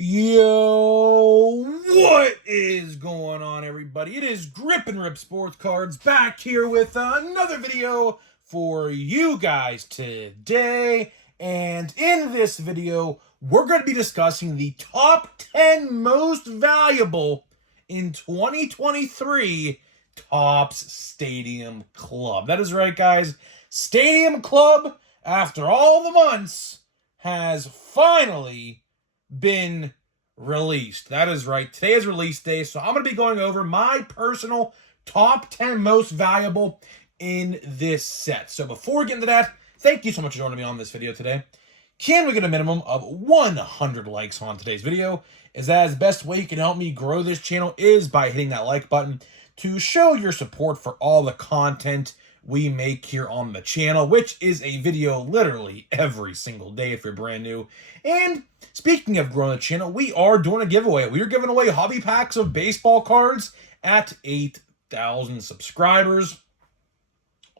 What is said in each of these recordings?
Yo, what is going on, everybody? It is Grip and Rip Sports Cards back here with another video for you guys today. And in this video, we're going to be discussing the top 10 most valuable in 2023 Topps Stadium Club. That is right, guys. Stadium Club, after all the months, has finally been released. That is right. Today is release day, so I'm going to be going over my personal top 10 most valuable in this set. So before we get into that, thank you so much for joining me on this video today. Can we get a minimum of 100 likes on today's video? As that is the best way you can help me grow this channel is by hitting that like button to show your support for all the content we make here on the channel, which is a video literally every single day if you're brand new. And speaking of growing the channel, we are doing a giveaway. We are giving away hobby packs of baseball cards at 8,000 subscribers.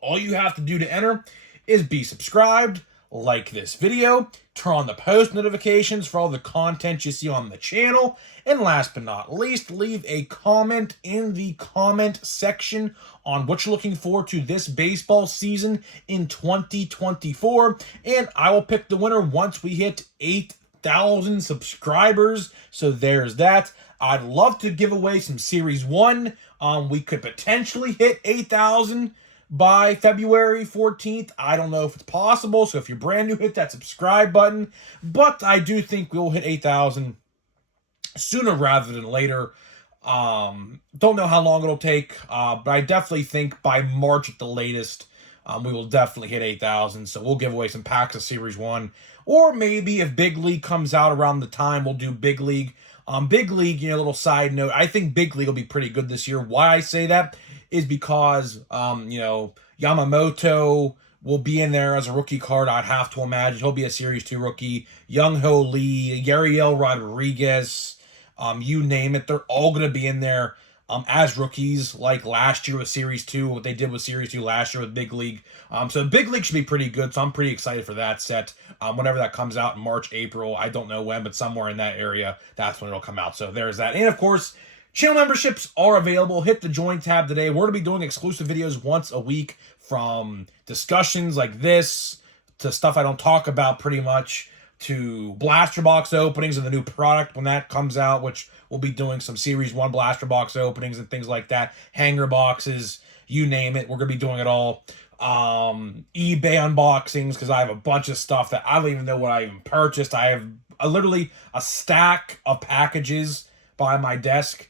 All you have to do to enter is be subscribed, like this video, turn on the post notifications for all the content you see on the channel, and last but not least, leave a comment in the comment section on what you're looking forward to this baseball season in 2024, and I will pick the winner once we hit 8,000 subscribers. So there's that. I'd love to give away some Series 1. We could potentially hit 8,000 by February 14th. I don't know if it's possible, so if you're brand new, hit that subscribe button. But I do think we'll hit 8,000 sooner rather than later. Don't know how long it'll take, but I definitely think by March at the latest, we will definitely hit 8,000. So we'll give away some packs of Series 1. Or maybe if Big League comes out around the time, we'll do Big League. Big League, a little side note, I think Big League will be pretty good this year. Why I say that is because, Yamamoto will be in there as a rookie card. I'd have to imagine he'll be a Series 2 rookie. Young-Ho Lee, Yariel Rodriguez, you name it. They're all going to be in there as rookies, like last year with Series 2, what they did with Series 2 last year with Big League. So Big League should be pretty good, so I'm pretty excited for that set. Whenever that comes out in March, April, I don't know when, but somewhere in that area, that's when it'll come out. So there's that. And, of course, channel memberships are available. Hit the join tab today. We're going to be doing exclusive videos once a week, from discussions like this to stuff I don't talk about pretty much, to blaster box openings of the new product when that comes out, which we'll be doing some Series 1 blaster box openings and things like that. Hanger boxes, you name it. We're going to be doing it all. eBay unboxings, because I have a bunch of stuff that I don't even know what I even purchased. I have literally a stack of packages by my desk,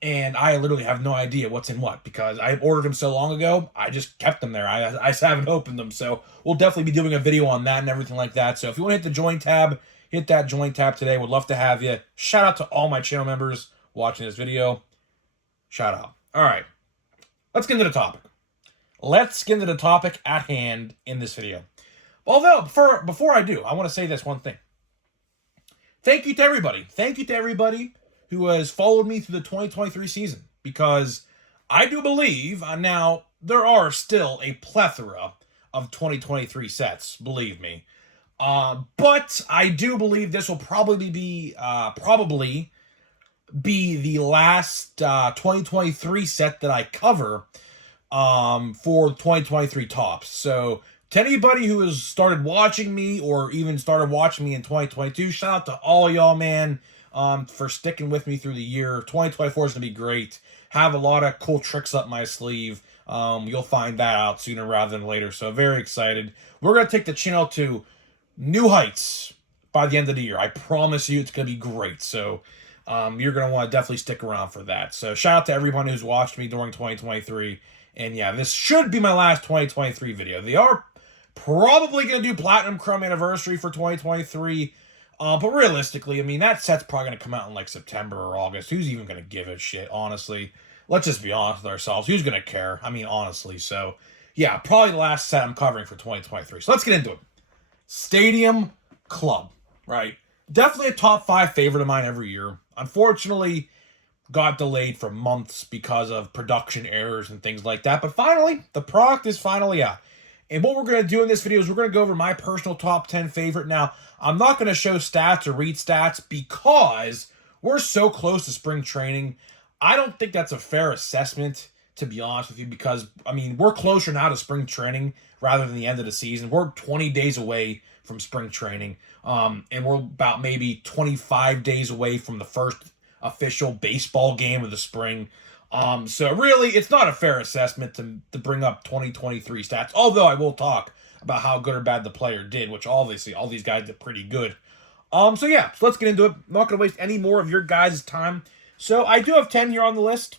and I literally have no idea what's in what, because I ordered them so long ago, I just kept them there. I just haven't opened them, so we'll definitely be doing a video on that and everything like that. So if you want to hit the join tab, hit that join tab today. Would love to have you. Shout out to all my channel members watching this video. Shout out. All right, let's get into the topic. Let's get into the topic at hand in this video. Although, before I do, I want to say this one thing. Thank you to everybody. Thank you to everybody who has followed me through the 2023 season, because I do believe, now, there are still a plethora of 2023 sets, believe me. But I do believe this will probably be the last 2023 set that I cover for 2023 Topps. So to anybody who has started watching me or even started watching me in 2022, shout out to all y'all, man, for sticking with me through the year. 2024 is going to be great. Have a lot of cool tricks up my sleeve. You'll find that out sooner rather than later. So very excited. We're going to take the channel to new heights by the end of the year. I promise you it's going to be great. So you're going to want to definitely stick around for that. So shout out to everyone who's watched me during 2023. And yeah, this should be my last 2023 video. They are probably going to do Platinum Chrome Anniversary for 2023. But realistically, I mean, that set's probably going to come out in like September or August. Who's even going to give a shit, honestly? Let's just be honest with ourselves. Who's going to care? I mean, honestly. So, yeah, probably the last set I'm covering for 2023. So let's get into it. Stadium Club, right? Definitely a top 5 favorite of mine every year. Unfortunately, got delayed for months because of production errors and things like that. But finally, the product is finally out. And what we're going to do in this video is we're going to go over my personal top 10 favorite. Now, I'm not going to show stats or read stats because we're so close to spring training. I don't think that's a fair assessment, to be honest with you, because, I mean, we're closer now to spring training rather than the end of the season. We're 20 days away from spring training, and we're about maybe 25 days away from the first official baseball game of the spring. So really, it's not a fair assessment to bring up 2023 stats, although I will talk about how good or bad the player did, which obviously all these guys did pretty good. So let's get into it. I'm not going to waste any more of your guys' time. So I do have 10 here on the list.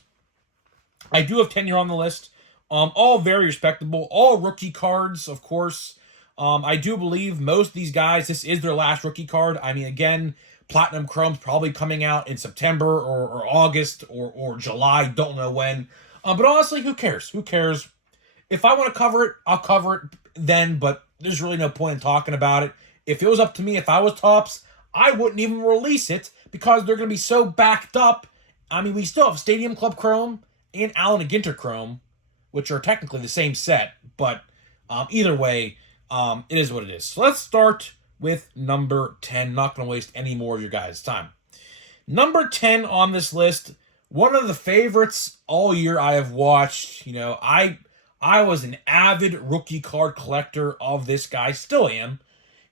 All very respectable, all rookie cards, of course. I do believe most of these guys, this is their last rookie card. I mean, again, Platinum Chrome's probably coming out in September or August or July. Don't know when. But honestly, who cares? Who cares? If I want to cover it, I'll cover it then, but there's really no point in talking about it. If it was up to me, if I was Topps, I wouldn't even release it because they're going to be so backed up. I mean, we still have Stadium Club Chrome and Allen & Ginter Chrome, which are technically the same set, but either way, it is what it is. So let's start with number 10. Not going to waste any more of your guys' time. Number 10 on this list, one of the favorites all year I have watched. You know, I was an avid rookie card collector of this guy, still am.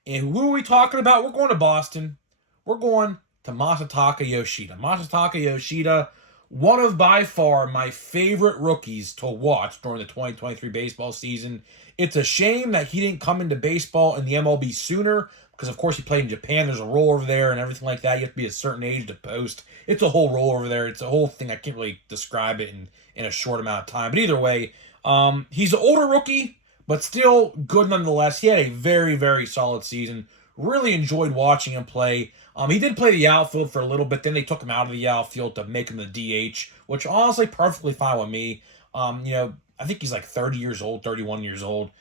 And who are we talking about? We're going to Boston. We're going to Masataka Yoshida. Masataka Yoshida, one of by far my favorite rookies to watch during the 2023 baseball season. It's a shame that he didn't come into baseball in the MLB sooner because, of course, he played in Japan. There's a rule over there and everything like that. You have to be a certain age to post. It's a whole rule over there. It's a whole thing. I can't really describe it in a short amount of time. But either way, he's an older rookie, but still good nonetheless. He had a very, very solid season. Really enjoyed watching him play. He did play the outfield for a little bit. Then they took him out of the outfield to make him the DH, which honestly perfectly fine with me. I think he's like 30 years old, 31 years old.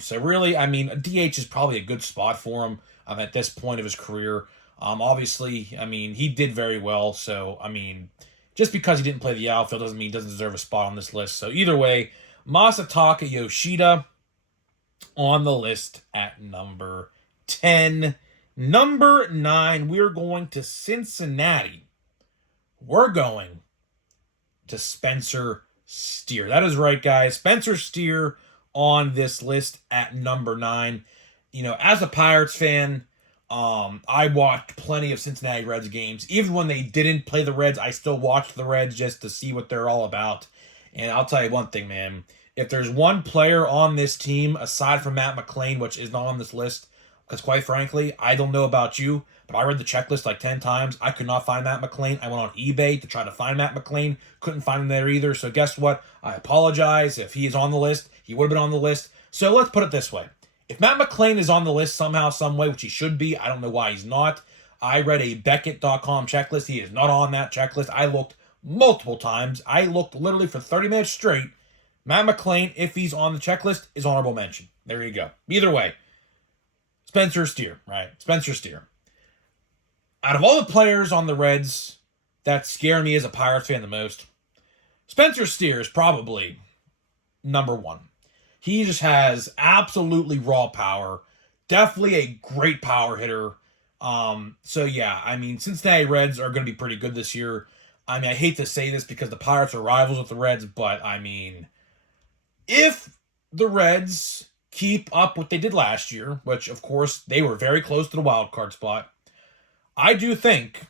So really, I mean, a DH is probably a good spot for him at this point of his career. Obviously, I mean, he did very well. So, I mean, just because he didn't play the outfield doesn't mean he doesn't deserve a spot on this list. So either way, Masataka Yoshida on the list at number 10. Number 9, we're going to Cincinnati. We're going to Spencer Steer. That is right, guys. Spencer Steer on this list at number 9. You know, as a Pirates fan, I watched plenty of Cincinnati Reds games. Even when they didn't play the Reds, I still watched the Reds just to see what they're all about. And I'll tell you one thing, man. If there's one player on this team, aside from Matt McLain, which is not on this list, because quite frankly, I don't know about you, but I read the checklist like 10 times. I could not find Matt McLain. I went on eBay to try to find Matt McLain. Couldn't find him there either. So guess what? I apologize. If he is on the list, he would have been on the list. So let's put it this way. If Matt McLain is on the list somehow, some way, which he should be, I don't know why he's not. I read a Beckett.com checklist. He is not on that checklist. I looked multiple times. I looked literally for 30 minutes straight. Matt McLain, if he's on the checklist, is honorable mention. There you go. Either way, Spencer Steer, right? Spencer Steer. Out of all the players on the Reds that scare me as a Pirates fan the most, Spencer Steer is probably number 1. He just has absolutely raw power. Definitely a great power hitter. So yeah, I mean, Cincinnati Reds are going to be pretty good this year. I mean, I hate to say this because the Pirates are rivals with the Reds, but I mean, if the Reds keep up what they did last year, which of course they were very close to the wild card spot, I do think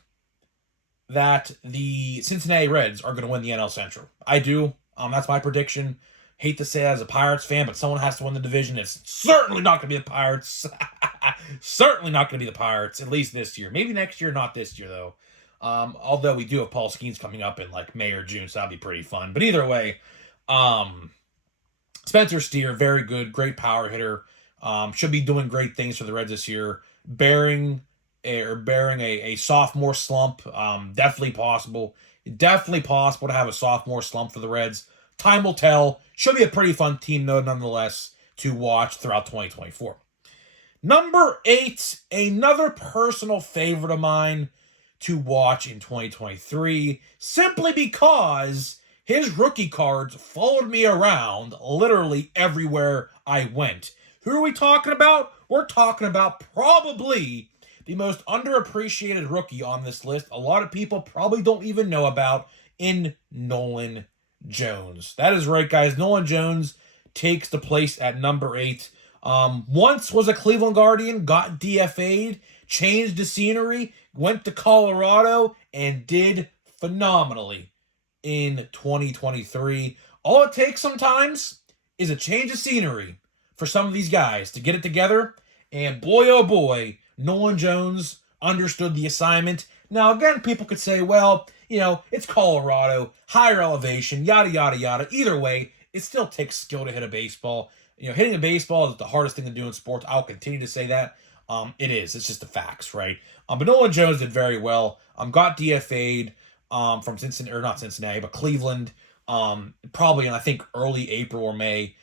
that the Cincinnati Reds are going to win the NL Central. I do. That's my prediction. Hate to say that as a Pirates fan, but someone has to win the division. It's certainly not going to be the Pirates. Certainly not going to be the Pirates, at least this year. Maybe next year, not this year, though. Although we do have Paul Skeens coming up in like May or June, so that'll be pretty fun. But either way, Spencer Steer, very good, great power hitter. Should be doing great things for the Reds this year. Bearing a sophomore slump, definitely possible. Definitely possible to have a sophomore slump for the Reds. Time will tell. Should be a pretty fun team, though, nonetheless, to watch throughout 2024. Number 8, another personal favorite of mine to watch in 2023, simply because his rookie cards followed me around literally everywhere I went. Who are we talking about? We're talking about probably the most underappreciated rookie on this list. A lot of people probably don't even know about, in Nolan Jones. That is right, guys. Nolan Jones takes the place at number 8. Once was a Cleveland Guardian, got DFA'd, changed the scenery, went to Colorado, and did phenomenally in 2023. All it takes sometimes is a change of scenery for some of these guys to get it together. And boy, oh boy, Nolan Jones understood the assignment. Now, again, people could say, well, it's Colorado, higher elevation, yada, yada, yada. Either way, it still takes skill to hit a baseball. Hitting a baseball is the hardest thing to do in sports. I'll continue to say that. It is. It's just the facts, right? But Nolan Jones did very well. Got DFA'd from Cincinnati, or not Cincinnati, but Cleveland. Probably in, I think, early April or May.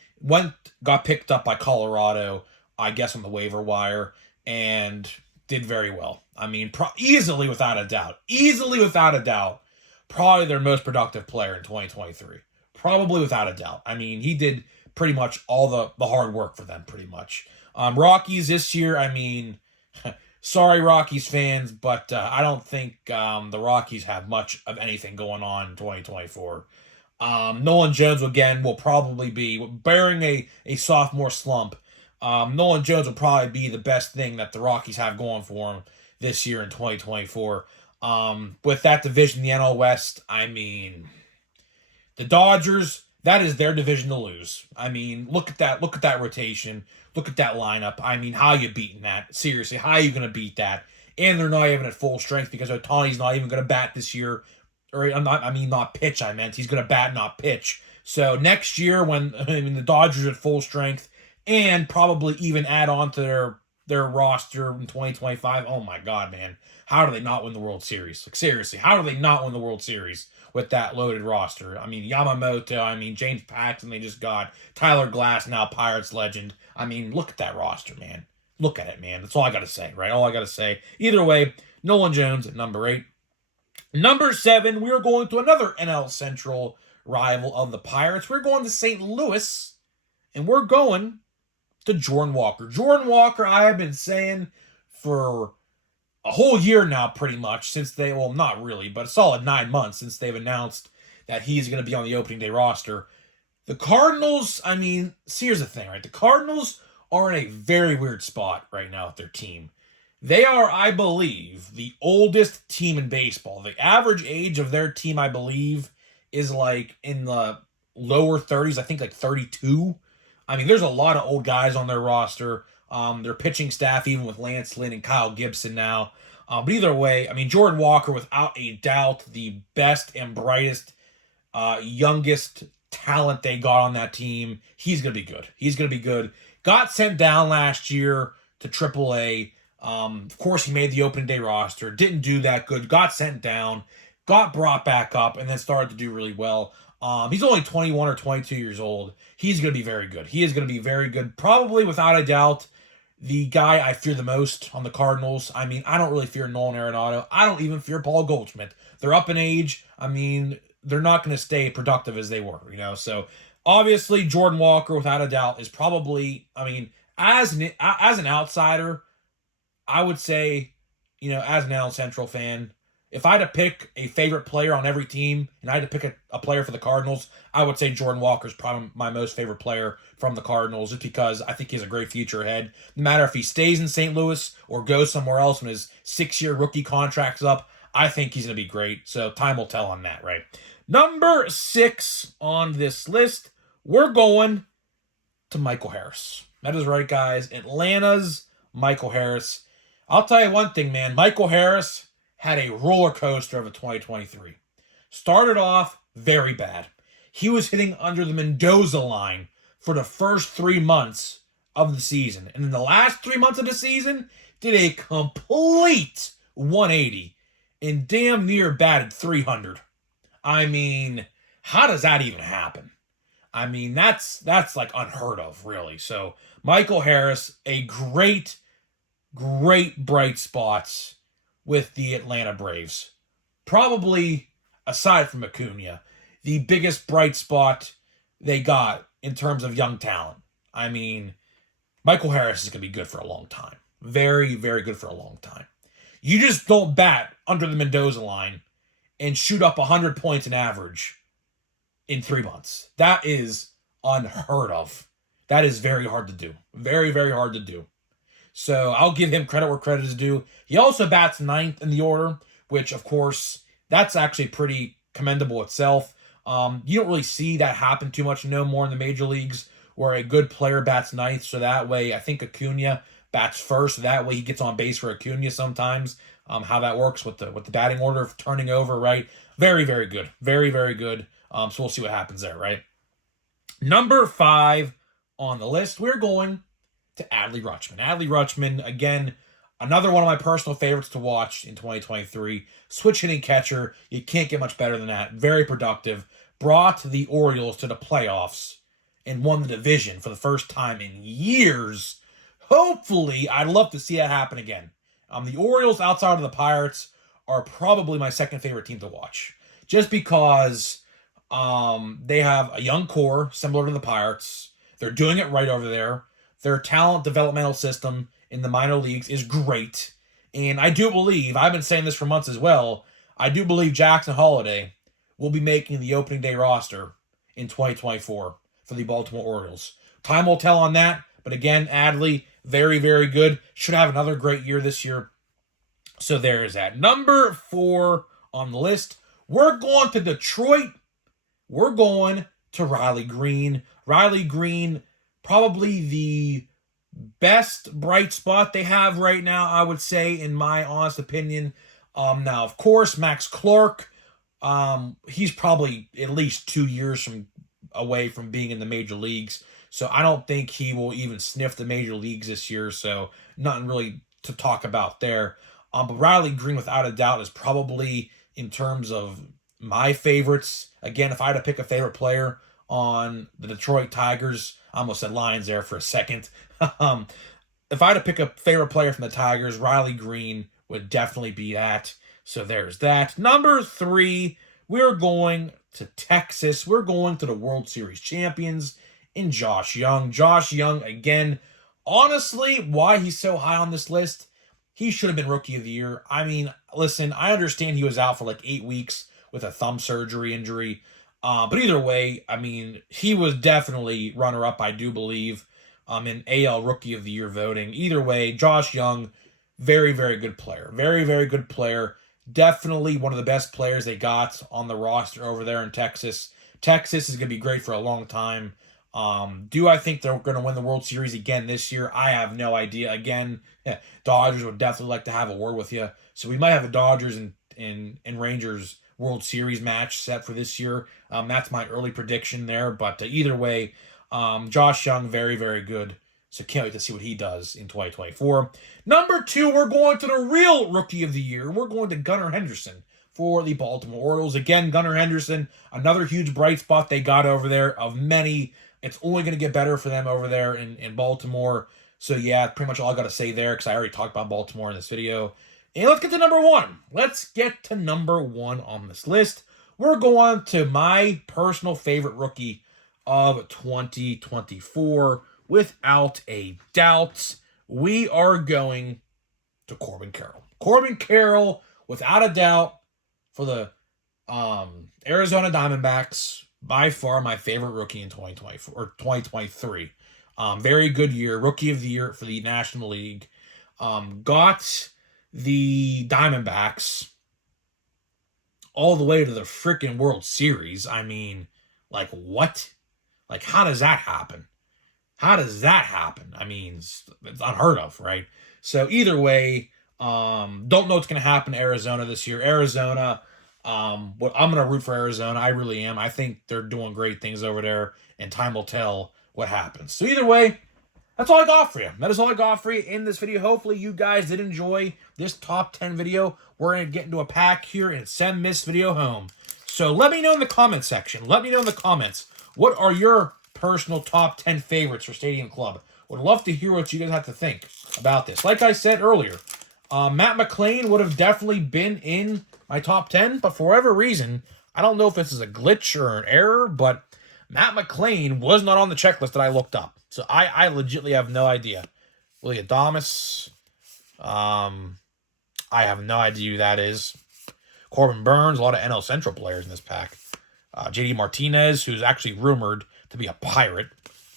Got picked up by Colorado, I guess, on the waiver wire, and did very well. I mean, easily without a doubt, probably their most productive player in 2023. Probably without a doubt. I mean, he did pretty much all the hard work for them, pretty much. Rockies this year, I mean, sorry, Rockies fans, but I don't think the Rockies have much of anything going on in 2024. Nolan Jones, again, will probably be, bearing a sophomore slump, Nolan Jones will probably be the best thing that the Rockies have going for him this year in 2024. With that division, the NL West, I mean, the Dodgers, that is their division to lose. I mean, look at that rotation. Look at that lineup. I mean, how are you beating that? Seriously, how are you going to beat that? And they're not even at full strength because Ohtani's not even going to bat this year. Or, not pitch, He's going to bat, not pitch. So next year when the Dodgers are at full strength and probably even add on to their roster in 2025, oh my God, man. How do they not win the World Series? Like, seriously, how do they not win the World Series with that loaded roster? I mean, Yamamoto, James Paxton, they just got Tyler Glass, now Pirates legend. I mean, look at that roster, man. Look at it, man. That's all I got to say, right? All I got to say. Either way, Nolan Jones at number 8. Number 7, we are going to another NL Central rival of the Pirates. We're going to St. Louis, and we're going to Jordan Walker. Jordan Walker, I have been saying for a whole year now, pretty much, since not really, but a solid 9 months since they've announced that he's going to be on the opening day roster. The Cardinals, see, here's the thing, right? The Cardinals are in a very weird spot right now with their team. They are, I believe, the oldest team in baseball. The average age of their team, I believe, is like in the lower 30s, I think like 32. There's a lot of old guys on their roster. Their pitching staff, even with Lance Lynn and Kyle Gibson now. But either way, Jordan Walker, without a doubt, the best and brightest, youngest talent they got on that team. He's going to be good. Got sent down last year to AAA. Of course, he made the opening day roster. Didn't do that good. Got sent down. Got brought back up, and then started to do really well. He's only 21 or 22 years old. He's going to be very good. He is going to be very good. Probably, without a doubt, the guy I fear the most on the Cardinals. I don't really fear Nolan Arenado. I don't even fear Paul Goldschmidt. They're up in age. They're not going to stay productive as they were, So, obviously, Jordan Walker, without a doubt, is probably, as an outsider, I would say, as an NL Central fan, if I had to pick a favorite player on every team and I had to pick a player for the Cardinals, I would say Jordan Walker is probably my most favorite player from the Cardinals, just because I think he has a great future ahead. No matter if he stays in St. Louis or goes somewhere else when his 6-year rookie contract's up, I think he's going to be great. So time will tell on that, right? Number 6 on this list, we're going to Michael Harris. That is right, guys. Atlanta's Michael Harris. I'll tell you one thing, man. Michael Harris had a roller coaster of a 2023. Started off very bad. He was hitting under the Mendoza line for the first 3 months of the season. And in the last 3 months of the season, did a complete 180 and damn near batted 300. How does that even happen? That's like unheard of, really. So, Michael Harris, a great bright spots with the Atlanta Braves. Probably, aside from Acuna, the biggest bright spot they got in terms of young talent. I mean, Michael Harris is going to be good for a long time. Very, very good for a long time. You just don't bat under the Mendoza line and shoot up 100 points in average in 3 months. That is unheard of. That is very hard to do. Very, very hard to do. So I'll give him credit where credit is due. He also bats ninth in the order, which, of course, that's actually pretty commendable itself. You don't really see that happen too much no more in the major leagues where a good player bats ninth. So that way, I think Acuna bats first. So that way he gets on base for Acuna sometimes. How that works with the batting order of turning over, right? Very, very good. Very, very good. So we'll see what happens there, right? Number 5 on the list, we're going to Adley Rutschman. Adley Rutschman, again, another one of my personal favorites to watch in 2023. Switch hitting catcher. You can't get much better than that. Very productive. Brought the Orioles to the playoffs and won the division for the first time in years. Hopefully, I'd love to see that happen again. The Orioles, outside of the Pirates, are probably my second favorite team to watch. Just because they have a young core similar to the Pirates. They're doing it right over there. Their talent developmental system in the minor leagues is great. And I do believe, I've been saying this for months as well, I do believe Jackson Holliday will be making the opening day roster in 2024 for the Baltimore Orioles. Time will tell on that. But again, Adley, very, very good. Should have another great year this year. So there is that. Number 4 on the list. We're going to Detroit. We're going to Riley Green. Riley Green, probably the best bright spot they have right now, I would say, in my honest opinion. Now, of course, Max Clark, he's probably at least 2 years away from being in the major leagues. So I don't think he will even sniff the major leagues this year. So nothing really to talk about there. But Riley Green, without a doubt, is probably, in terms of my favorites, again, if I had to pick a favorite player on the Detroit Tigers, I almost said Lions there for a second. If I had to pick a favorite player from the Tigers, Riley Green would definitely be that. So there's that. Number 3, we're going to Texas. We're going to the World Series champions in Josh Young. Josh Young, again, honestly, why he's so high on this list, he should have been Rookie of the Year. I mean, listen, I understand he was out for like 8 weeks with a thumb surgery injury. But either way, I mean, he was definitely runner-up, I do believe, in AL Rookie of the Year voting. Either way, Josh Young, very, very good player. Very, very good player. Definitely one of the best players they got on the roster over there in Texas. Texas is going to be great for a long time. Do I think they're going to win the World Series again this year? I have no idea. Again, Dodgers would definitely like to have a word with you. So we might have a Dodgers and Rangers World Series match set for this year. That's my early prediction there. But either way, Josh Young, very, very good. So can't wait to see what he does in 2024. Number 2, we're going to the real Rookie of the Year. We're going to Gunnar Henderson for the Baltimore Orioles. Again, Gunnar Henderson, another huge bright spot they got over there of many. It's only going to get better for them over there in Baltimore. So yeah, pretty much all I got to say there because I already talked about Baltimore in this video. And let's get to number 1. Let's get to number 1 on this list. We're going to my personal favorite rookie of 2024. Without a doubt, we are going to Corbin Carroll. Corbin Carroll, without a doubt, for the Arizona Diamondbacks, by far my favorite rookie in 2024 or 2023. Very good year, Rookie of the Year for the National League. Got the Diamondbacks all the way to the freaking World Series. I mean, like, what? Like, how does that happen? How does that happen? I mean, it's unheard of, right? So either way, don't know what's going to happen to Arizona this year. Arizona, I'm going to root for Arizona. I really am. I think they're doing great things over there, and time will tell what happens. So either way, that's all I got for you. That is all I got for you in this video. Hopefully you guys did enjoy this top 10 video. We're going to get into a pack here and send this video home. So let me know in the comment section. Let me know in the comments. What are your personal top 10 favorites for Stadium Club? Would love to hear what you guys have to think about this. Like I said earlier, Matt McLain would have definitely been in my top 10, but for whatever reason, I don't know if this is a glitch or an error, but Matt McLain was not on the checklist that I looked up. So I legitimately have no idea. Willie Adames. I have no idea who that is. Corbin Burns, a lot of NL Central players in this pack. JD Martinez, who's actually rumored to be a Pirate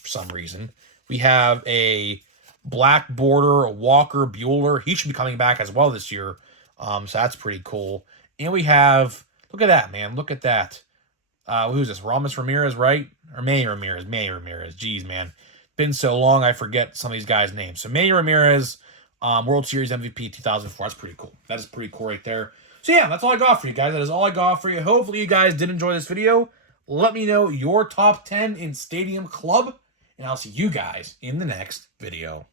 for some reason. We have a black border, a Walker Buehler. He should be coming back as well this year. So that's pretty cool. And we have, look at that, man. Look at that. Who's this? Ramos Ramirez, right? Or May Ramirez. Jeez, man. Been so long, I forget some of these guys' names. So May Ramirez, World Series MVP 2004. That's pretty cool. That is pretty cool right there. So yeah, that's all I got for you guys. That is all I got for you. Hopefully you guys did enjoy this video. Let me know your top 10 in Stadium Club, and I'll see you guys in the next video.